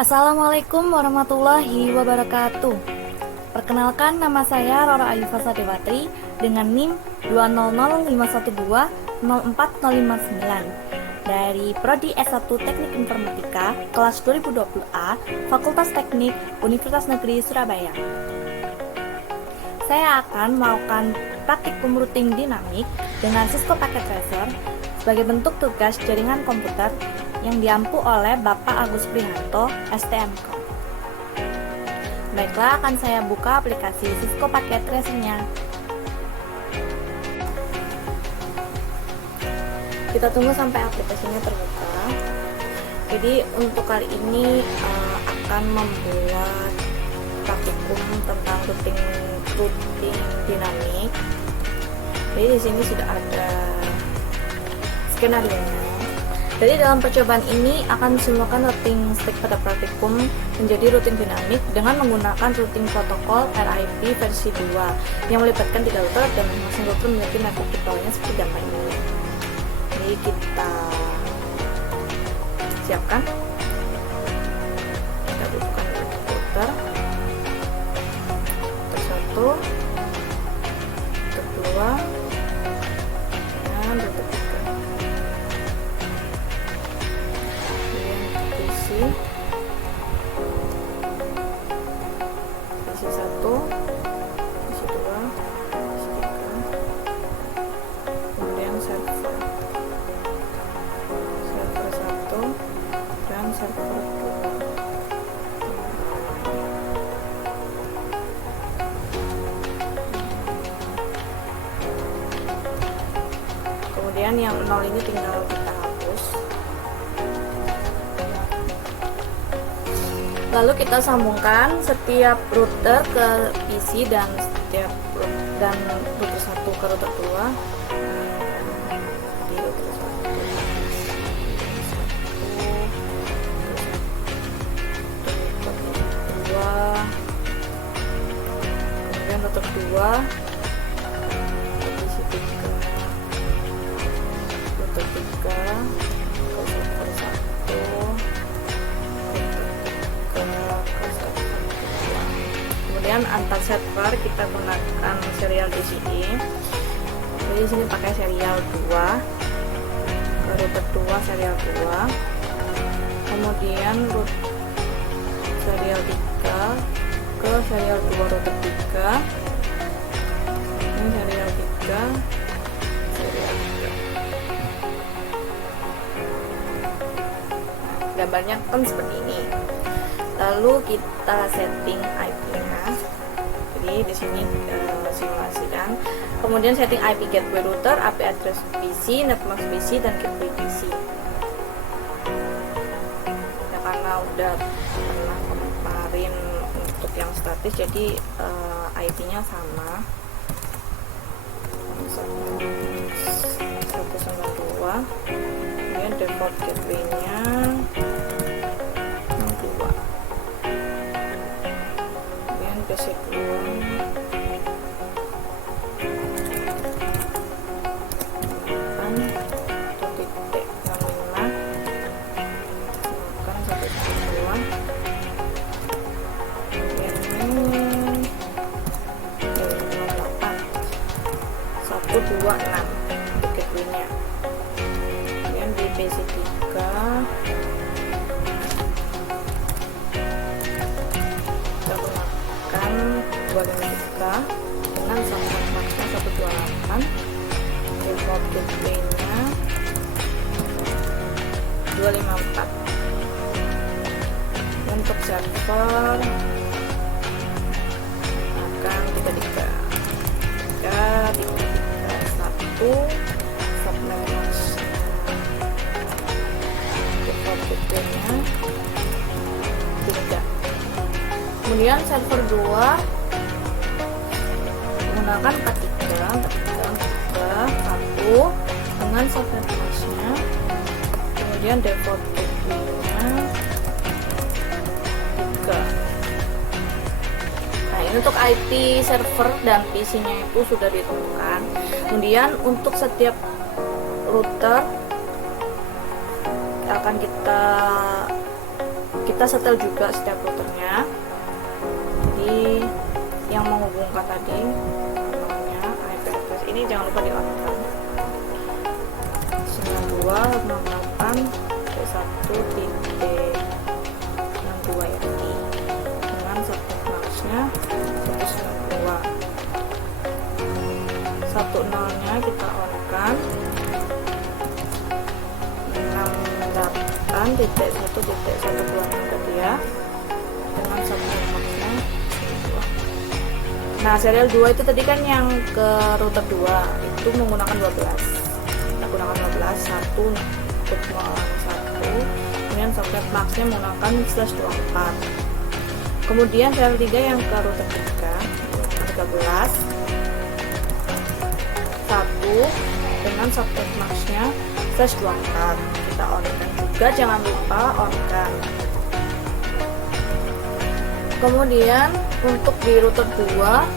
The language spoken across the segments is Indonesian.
Assalamualaikum warahmatullahi wabarakatuh. Perkenalkan, nama saya Rora Ayufa Sadewatri dengan NIM 20051204049 dari Prodi S1 Teknik Informatika kelas 2020A Fakultas Teknik Universitas Negeri Surabaya. Saya akan melakukan praktikum routing dinamik dengan Cisco Packet Tracer sebagai bentuk tugas jaringan komputer yang diampu oleh Bapak Agus Prihanto, STMK. Baiklah, akan saya buka aplikasi Cisco Packet Tracer-nya. Kita tunggu sampai aplikasinya terbuka. Jadi untuk kali ini akan membuat praktikum tentang routing dinamik. Jadi di sini sudah ada skenario-nya. Jadi dalam percobaan ini akan disimulkan routing stick pada praktikum menjadi routing dinamik dengan menggunakan routing protokol RIP versi 2 yang melibatkan 3 router dan masing-masing router memiliki network deploy-nya seperti gambar ini. Jadi kita siapkan. Kita butuhkan router. Satu, kedua, dan router tiga. Isi 1, isi 2, isi 3, kemudian server 1 dan server 2. Kemudian yang 0 ini tinggal kita hapus. Lalu kita sambungkan setiap router ke PC dan router 1 ke router 2. Di router 1, kemudian router 2, PC 3, router 3 ke server 1. Kemudian antar server kita gunakan serial di sini. Jadi di sini pakai serial 2 ke router 2 serial 2. Kemudian serial 3 ke serial 2 router 3. Ini serial 3 serial 3. Gambarnya kan seperti ini. Lalu kita setting IP-nya. Jadi di sini simulasikan. Kemudian setting IP gateway router, IP address PC, network PC, dan gateway PC. Ya, karena udah pernah kemarin untuk yang statis, jadi IP-nya sama. 192. Kemudian default gateway-nya basic 2, kan titik 65, bukan 192, kemudian 126 gateway-nya. Kemudian di PC 3 bagian kita dengan sambungan maksnya 128, default gateway-nya 254. Untuk server akan 331 subnet maksnya, default gateway-nya 3. Kemudian server 2 menggunakan K3 1 dengan subnet masknya, kemudian default gateway-nya 3. Nah, ini untuk IP server dan PC-nya itu sudah ditentukan. Kemudian untuk setiap router akan kita kita setel juga setiap routernya. Jadi yang menghubungkan tadi namanya IP address ini jangan lupa di on kan. 92.1.62 ya ini dengan subnet max-nya 192. 10-nya kita on kan 68.1.126 tadi ya dengan subnet max-nya 2. Nah serial 2 itu tadi kan yang ke router 2 itu menggunakan 12. Kita gunakan 12 1 untuk mengalami 1, kemudian subnet max-nya menggunakan /24. Kemudian serial 3 yang ke router 3 menggunakan 13 1 dengan subnet max-nya /24. Kita on kan juga, jangan lupa on kan. Kemudian untuk di router 2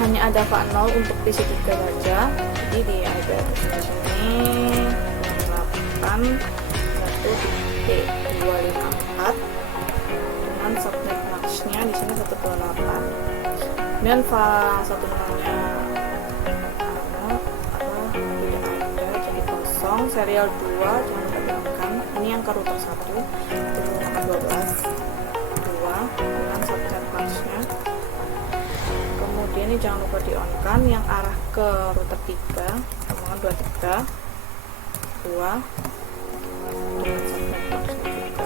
hanya ada VA0 untuk PC3 saja. Jadi di IP address di sini 68.1.254 dengan subnet max-nya di sini 128. Dan VA10-nya tidak ada, jadi kosong. Serial 2 jangan lupa diangkat. Ini yang ke router 1 itu menggunakan 12 2 dengan subnet max-nya. Kemudian ini jangan lupa di on kan yang arah ke router 3 menggunakan 23 2 dengan subnet max-nya juga.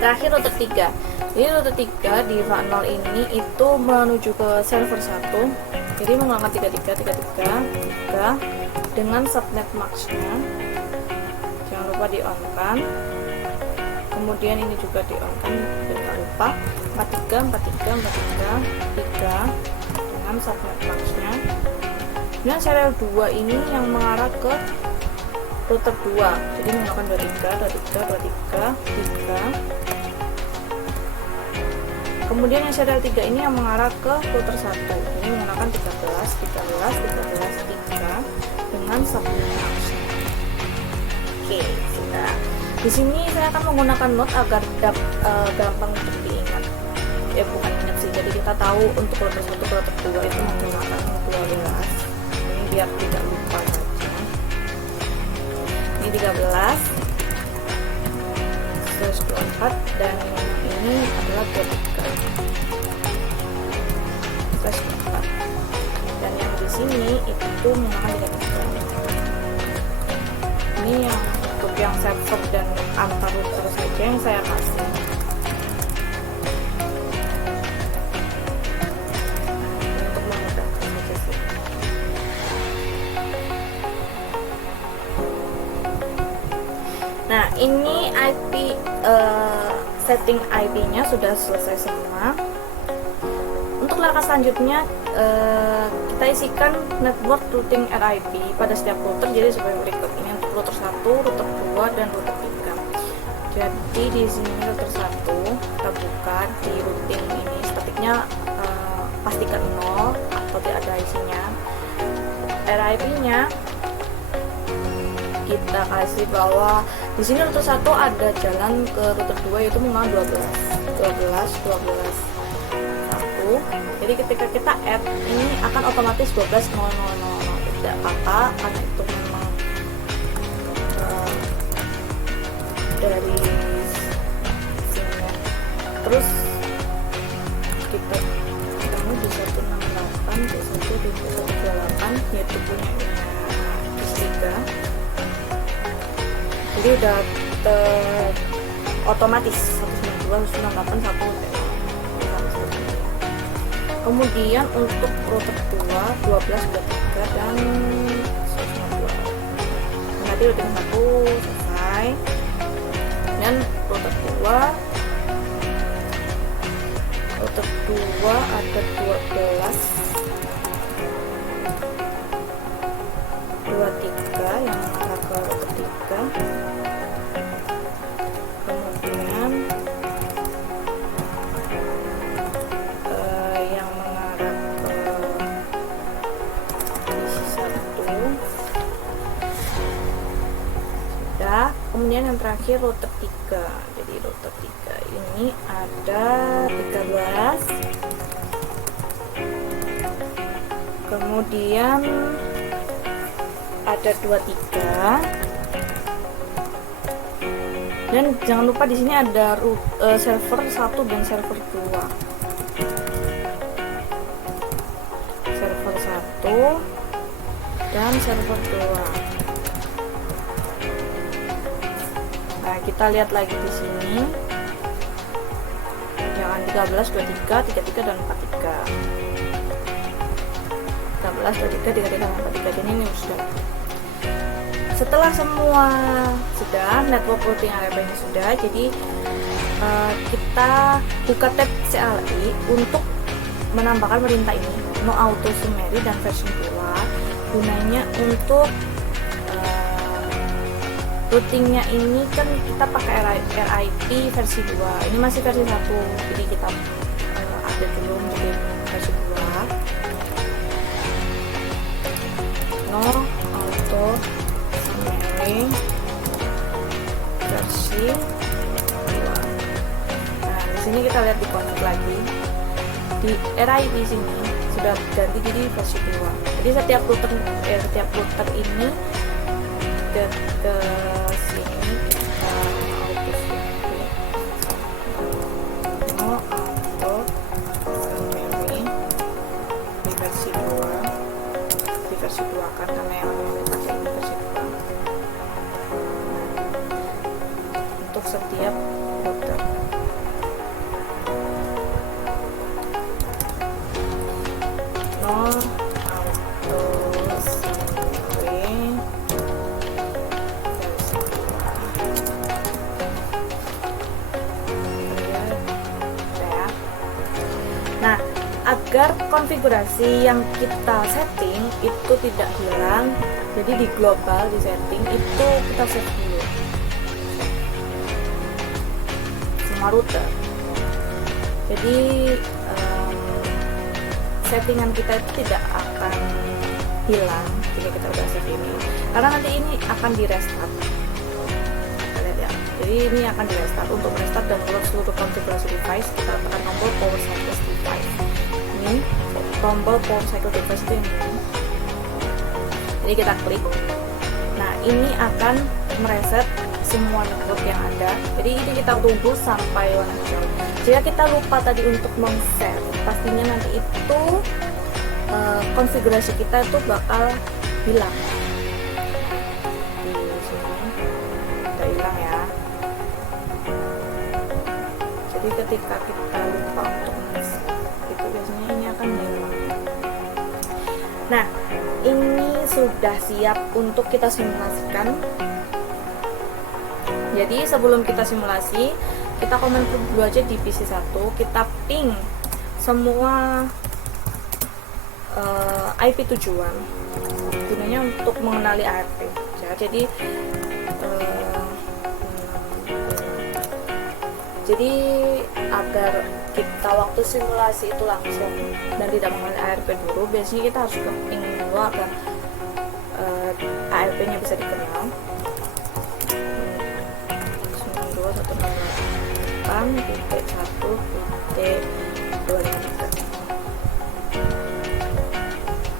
Terakhir router 3. Jadi router 3 di VA0 ini itu menuju ke server 1. Jadi menggunakan 33 dengan subnet max-nya. Jangan lupa di on kan. Kemudian ini juga di on kan, jangan lupa 43 3 dengan subnet max-nya. Dan serial 2 ini yang mengarah ke router 2. Jadi menggunakan 23 3. Kemudian yang serial 3 ini yang mengarah ke router 1. Ini menggunakan 13 dengan subnet max-nya. Oke, sudah. Di sini saya akan menggunakan note agar gampang untuk diingat. Bukan ingat sih. Jadi kita tahu untuk router 1 ke router 2 itu menggunakan 12. Ini biar tidak lupa saja. Ini 13 /24 dan ini adalah 23 /24. Dan yang di sini itu menggunakan 33. Ini yang untuk yang server dan antar router saja yang saya kasih. Untuk memudahkan saja sih. Nah ini IP setting IP-nya sudah selesai semua. Untuk langkah selanjutnya kita isikan network routing RIP pada setiap router. Jadi sebagai berikut, ini untuk router 1, router 2 dan router 3. Jadi di sini router 1 kita buka di routing ini statiknya pastikan 0 atau tidak ada isinya. RIP-nya kita kasih bahwa di sini router 1 ada jalan ke router 2 yaitu menggunakan 12 1. Jadi ketika kita add ini akan otomatis 12.000. Tidak apa-apa karena itu memang dari sini. Terus kita ketemu di 168 di 128 yaitu punya PS3. Jadi udah otomatis 192.168 1. Kemudian untuk router 2 12 23 dan 192. Nanti router 1 selesai. Dan router 2 ada 23 yang mengarah ke router 3. Kemudian yang mengarah ke isi 1 sudah. kemudian yang terakhir router 3. Jadi router 3 ini ada 13, kemudian ada 23, dan jangan lupa di sini ada server 1 dan server 2. Server 1 dan server 2. Nah, kita lihat lagi di sini. Jangan 13, 23, 33 dan 43. 13, 23, 33 dan 43. Jadi ini sudah. Setelah semua sudah, network routing area ini sudah, jadi kita buka tab CLI untuk menambahkan perintah ini, no auto summary dan versi 2. Gunanya untuk routingnya ini kan kita pakai RIP versi 2. Ini masih versi 1, jadi kita update dulu menjadi versi 2. No auto summary versi 2. Nah, di sini kita lihat di config lagi. Di RIP sini sudah ganti jadi versi 2. Jadi setiap router ini ke sini kita auto summary, no auto summary di versi 2, di versi 2 kan, karena yang pakai ini versi 2. Untuk setiap router. No auto summary versi 2. Ya. Nah, agar konfigurasi yang kita setting itu tidak hilang, jadi di global di setting itu kita save dulu semua router. Jadi settingan kita itu tidak akan hilang jika kita udah save ini, karena nanti ini akan di restart. Lihat ya, jadi ini akan di restart. Untuk restart dan close seluruh konfigurasi device, kita tekan tombol power cycle device. Ini tombol power cycle device itu yang ini. Jadi kita klik. Nah, ini akan mereset semua network yang ada. Jadi ini kita tunggu sampai warna hijau. Jika kita lupa tadi untuk men-save, pastinya nanti itu konfigurasi kita itu bakal hilang. Di sini udah hilang ya. Jadi ketika kita lupa untuk men-save, itu biasanya ini akan hilang. Nah, ini sudah siap untuk kita simulasikan. Jadi sebelum kita simulasi, kita komen dulu aja di PC 1, kita ping semua IP tujuan. Gunanya untuk mengenali IP. Ya, jadi agar kita waktu simulasi itu langsung dan tidak mengenali ARP dulu, biasanya kita harus ke ping dulu agar ARP-nya bisa dikenal. 1.1.1.23.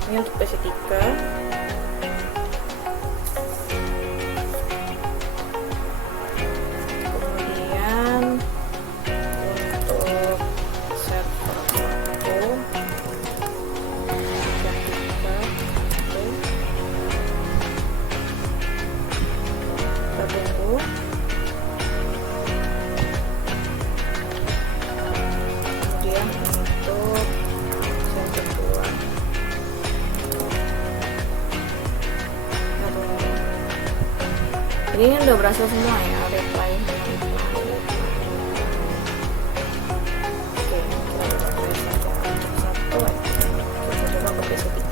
Ini untuk PC 3. Kemudian untuk server 1 kita tunggu. Jadi ini udah berhasil semua ya, reply. Oke, kita coba saja untuk satu aja. Kita coba ke PC 3.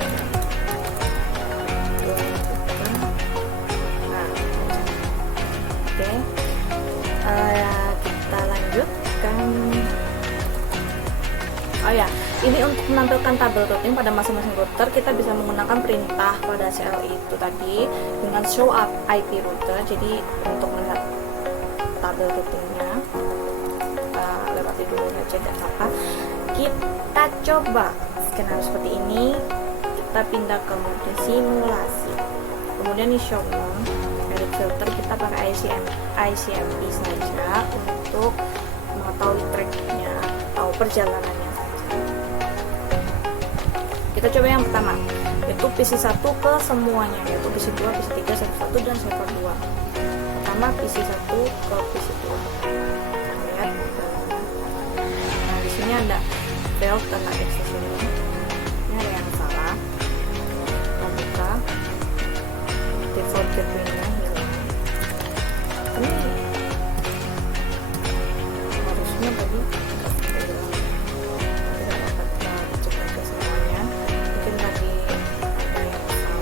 Nah, oke. Kita lanjutkan. Oh ya, ini untuk menampilkan tabel routing pada masing-masing router, kita bisa menggunakan perintah pada CLI itu tadi dengan show up IP router. Jadi untuk melihat tabel routingnya. Kita lewati dulu aja, tidak apa. Kita coba skenario seperti ini. Kita pindah ke mode simulasi. Kemudian di show none, edit filter, kita pakai ICMP saja untuk mengetahui tracknya atau perjalanannya saja. Kita coba yang pertama, yaitu PC1 ke semuanya, yaitu PC2, PC3, server 1 dan server 2. Pertama PC1 ke PC2. Lihat. Nah, di sini ada failed karena access ini. Ini ada yang salah. Kita buka. Default gateway-nya hilang. Ini harusnya tadi tidak dapat cepat ke semuanya. Mungkin tadi ada yang salah.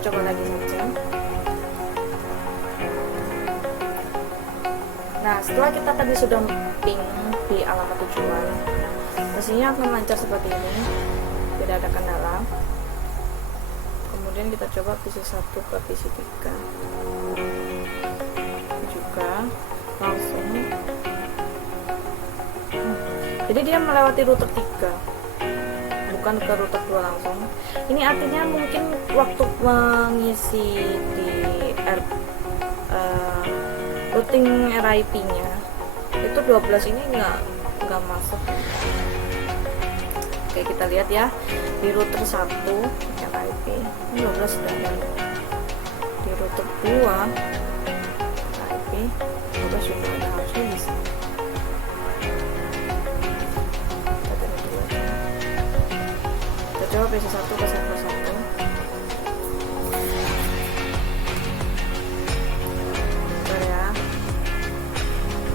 Coba lagi saja. Nah, setelah kita tadi sudah ping di alamat tujuan, mesinnya akan lancar seperti ini, tidak ada kendala. Kemudian kita coba PC1 ke PC3 juga langsung. Jadi dia melewati router 3, bukan ke router 2 langsung. Ini artinya mungkin waktu mengisi di routing RIP-nya itu 12 ini nggak masuk. Oke, kita lihat ya di router 1 RIP ini 12 sudah ada. Di router 2 RIP 12 juga ada, harusnya bisa. Kita coba PC1 ke server 1. Bentar ya.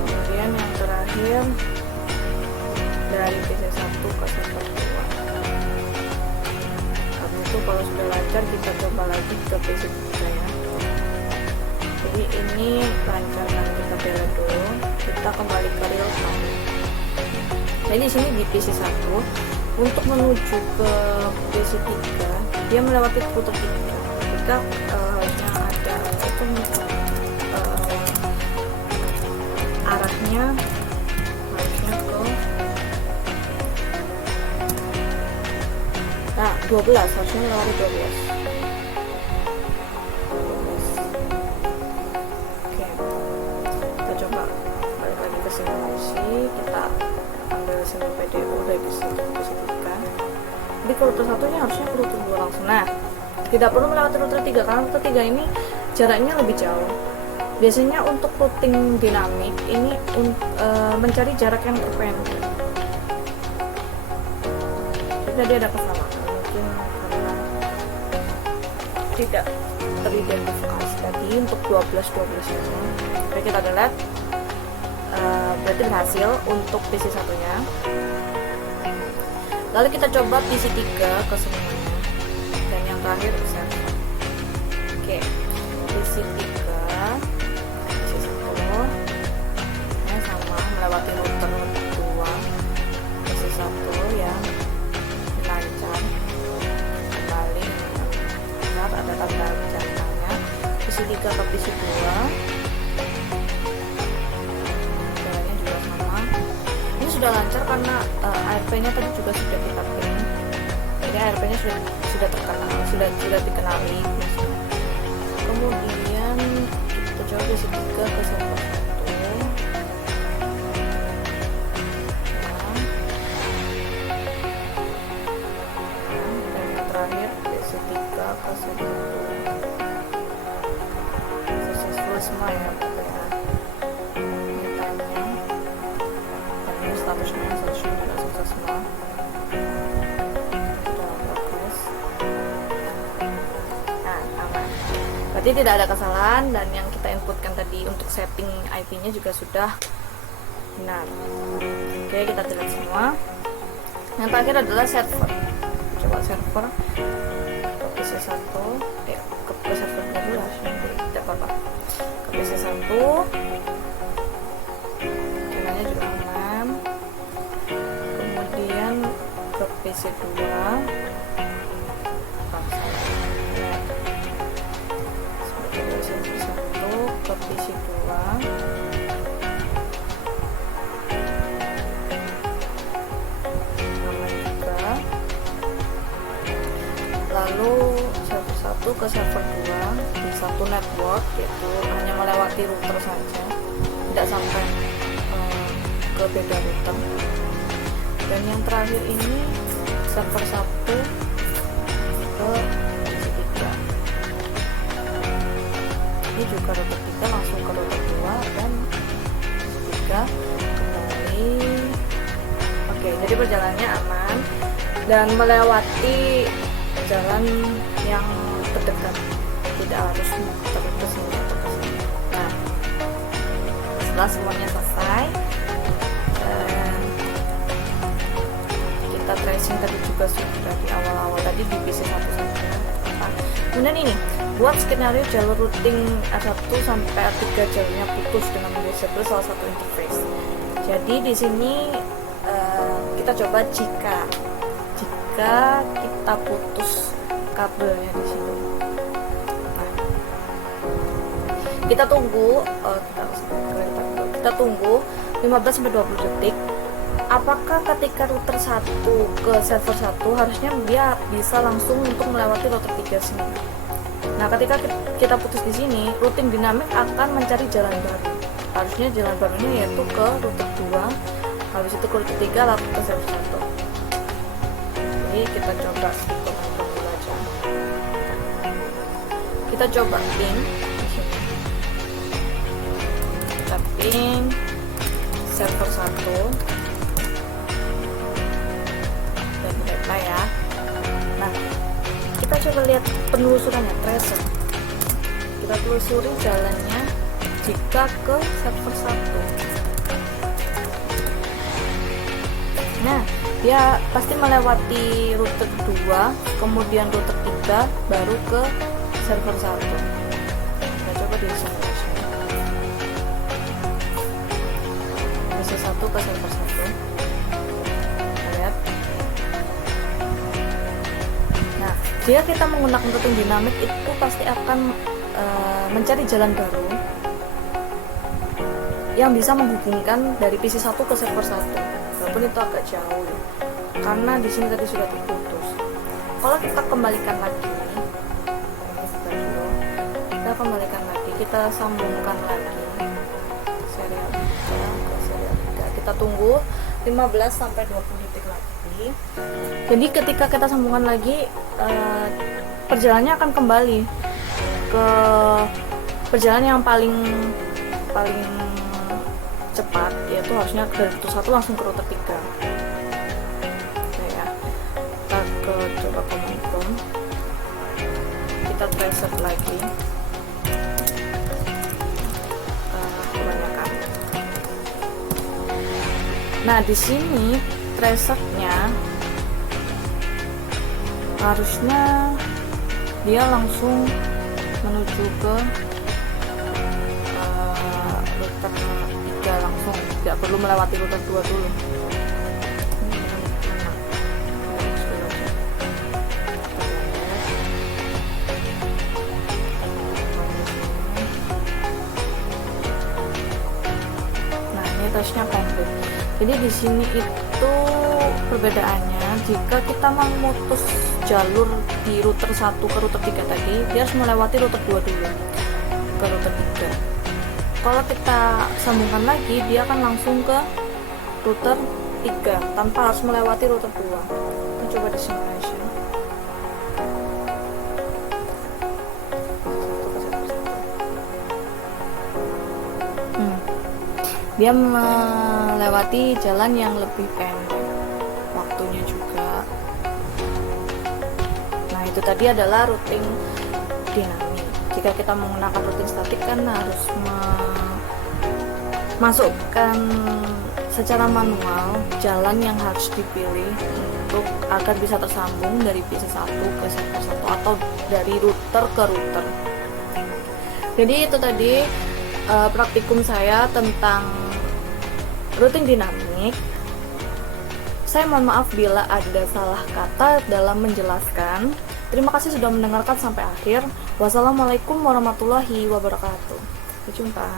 Kemudian yang terakhir dari PC1 ke server 2. Habis itu kalau sudah lancar kita coba lagi ke PC3 ya. Jadi ini lancar, kan kita belok dulu. Kita kembali ke real time. Jadi di sini di PC1 untuk menuju ke PC3 dia melewati router 3. Kita harusnya ada itu arahnya harusnya ke 12, harusnya melewati 12. Oke, kita coba balik lagi ke simulasi. Kita ambil simbol PDU dari PC3. Jadi ke router 1 nya harusnya ke router 2 langsung. Nah, tidak perlu melewati router 3 karena router 3 ini jaraknya lebih jauh. Biasanya untuk routing dinamik ini mencari jarak yang terpendek. Jadi tadi ada kesalahan mungkin karena tidak teridentifikasi tadi untuk 12 ini. Oke, kita lihat berarti berhasil untuk PC1 nya. Lalu kita coba PC3 ke semuanya. Dan yang terakhir server. Oke, PC3 ini sama melewati router 2. PC1 yang lancar, kembali benar ada tanda jaringannya. PC3 ke PC2 jalannya juga sama. Ini sudah lancar karena ARP-nya tadi juga sudah kita ping. Jadi ARP-nya sudah terkenal, sudah dikenali. Kemudian kita coba PC3 ke server 1. Dan yang terakhir PC3 ke server 2. Successful semua ya, ini time-nya. Dan ini statusnya sudah sukses semua. Berarti tidak ada kesalahan dan yang kita inputkan tadi Jadi untuk setting IP-nya juga sudah benar. Oke, kita delete semua. Yang terakhir adalah server. Coba server ke PC1, ke server dulu lah, tidak apa-apa. Ke PC1, jalannya juga aman. Kemudian ke PC2, ke PC2, aman juga. Lalu server 1 ke server 2 di satu network, yaitu hanya melewati router saja, tidak sampai ke beda router. Dan yang terakhir ini server 1 ke PC3, ini juga router 3 langsung ke router 2 dan 3 kembali. Oke, jadi perjalanannya aman dan melewati jalan yang terdekat, tidak harus muter ke sini atau ke sini. Nah, setelah semuanya selesai dan kita tracing tadi juga sudah di awal-awal tadi di PC1 saja. Kemudian ini buat skenario jalur routing R1 sampai R3 jalurnya putus dengan disable salah satu interface. Jadi di sini kita coba jika kita putus kabelnya di sini. Nah, kita tunggu 15 sampai 20 detik. Apakah ketika router 1 ke server 1 harusnya dia bisa langsung untuk melewati router 3 sini. Nah, ketika kita putus di sini, routing dinamik akan mencari jalan baru. Harusnya jalan barunya yaitu ke router 2, habis itu ke router 3 lalu ke server 1. Jadi kita coba dulu aja. Kita coba ping di sini. Kita ping server 1 dan data ya. Nah, kita coba lihat penelusurannya, tracer. Kita telusuri jalannya jika ke server 1. Nah, dia pasti melewati router 2, kemudian router 3, baru ke server 1. Kita coba di simulasi. Bisa 1 ke server 1. Kita lihat. Nah, jika kita menggunakan routing dinamik itu pasti akan mencari jalan baru yang bisa menghubungkan dari PC1 ke server 1. Walaupun itu agak jauh ya, karena di sini tadi sudah terputus. Kalau kita kembalikan lagi, kita sambungkan lagi serial 3 ke serial 3. Kita tunggu 15 sampai 20 detik lagi. Jadi ketika kita sambungkan lagi, perjalanannya akan kembali ke perjalanan yang paling cepat, yaitu harusnya dari router 1 langsung ke router 3. Oke ya, kita coba confirm, kita tracer lagi kebanyakan. Nah, di sini tracernya harusnya dia langsung menuju ke router 3 langsung, tidak perlu melewati router 2 dulu. Nah, ini tesnya komplit. Jadi di sini itu perbedaannya, jika kita mau memutus jalur di router 1 ke router 3 tadi, dia harus melewati router 2 dulu ke router 3. Kalau kita sambungkan lagi, dia akan langsung ke router 3 tanpa harus melewati router 2. Kita coba di simulation. Dia melewati jalan yang lebih pendek, waktunya juga. Nah, itu tadi adalah routing dinamik. Jika jika kita menggunakan routing statik kan harus masukkan secara manual jalan yang harus dipilih untuk agar bisa tersambung dari PC 1 ke server 1 atau dari router ke router. Jadi itu tadi praktikum saya tentang routing dinamik. Saya mohon maaf bila ada salah kata dalam menjelaskan. Terima kasih sudah mendengarkan sampai akhir. Wassalamualaikum warahmatullahi wabarakatuh. Sampai jumpa.